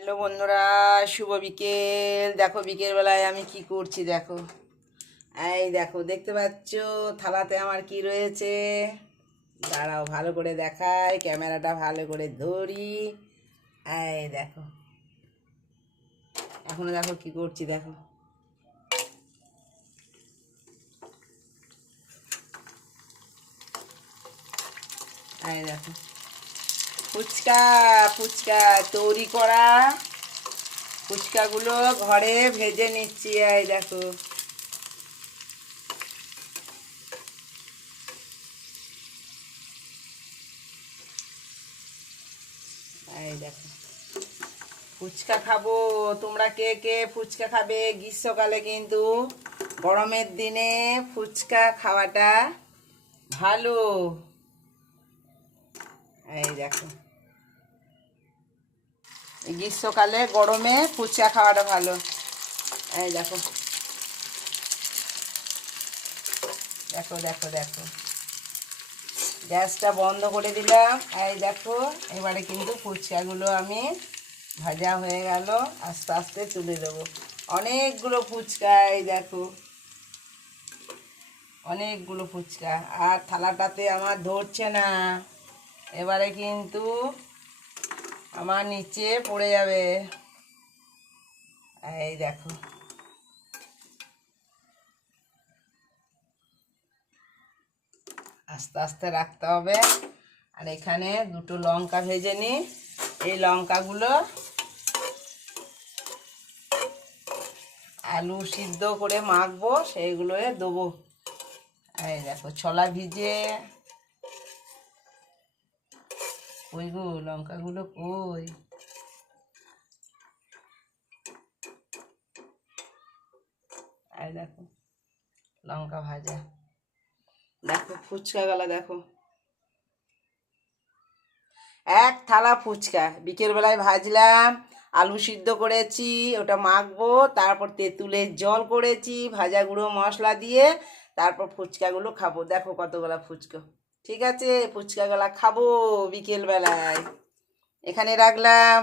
Hello বন্ধুরা, শুভ বিকেল। দেখো বিকেল বেলায় আমি কি করছি দেখো। এই দেখো, দেখতে পাচ্ছ থালাতে আমার কি রয়েছে? দাঁড়াও, ভালো করে দেখাই, ক্যামেরাটা ভালো করে ধরি। এই দেখো, এখনো দেখো কি করছি দেখো। এই দেখো, ফুচকা ফুচকা তৈরি করা। ফুচকাগুলো ঘরে ভেজে নিচ্ছি। এই দেখো, এই দেখো, ফুচকা খাবো। তোমরা কে কে ফুচকা খাবে? গ্রীষ্মকালে কিন্তু, গরমের দিনে ফুচকা খাওয়াটা ভালো। এই দেখো, গ্রীষ্মকালে গরমে ফুচকা খাওয়াটা ভালো। এই দেখো, দেখো দেখো দেখো, গ্যাসটা বন্ধ করে দিলাম। এই দেখো, এবারে কিন্তু ফুচকাগুলো আমি ভাজা হয়ে গেল, আস্তে আস্তে তুলে দেবো। অনেকগুলো ফুচকা, এই দেখো, অনেকগুলো ফুচকা। আর থালাটাতে আমার ধরছে না, এবারে কিন্তু আমার নিচে পড়ে যাবে। এই দেখো, আস্তে আস্তে রাখতে হবে। আর এখানে দুটো লঙ্কা ভেজে নিই, এই লঙ্কাগুলো আলু সিদ্ধ করে মাখবো, সেইগুলো দেবো। এই দেখো, ছোলা ভিজে। কই গো লঙ্কাগুলো, কই? এই দেখো, লঙ্কা ভাজা। দেখো ফুচকা গলা, দেখো এক থালা ফুচকা বিকেলবেলায় ভাজলাম। আলু সিদ্ধ করেছি, ওটা মাখবো। তারপর তেঁতুলের জল করেছি ভাজা গুঁড়ো মশলা দিয়ে। তারপর ফুচকাগুলো খাবো। দেখো কতগুলা ফুচকা। ঠিক আছে, ফুচকাগুলা খাবো বিকেলবেলায়। এখানে রাখলাম।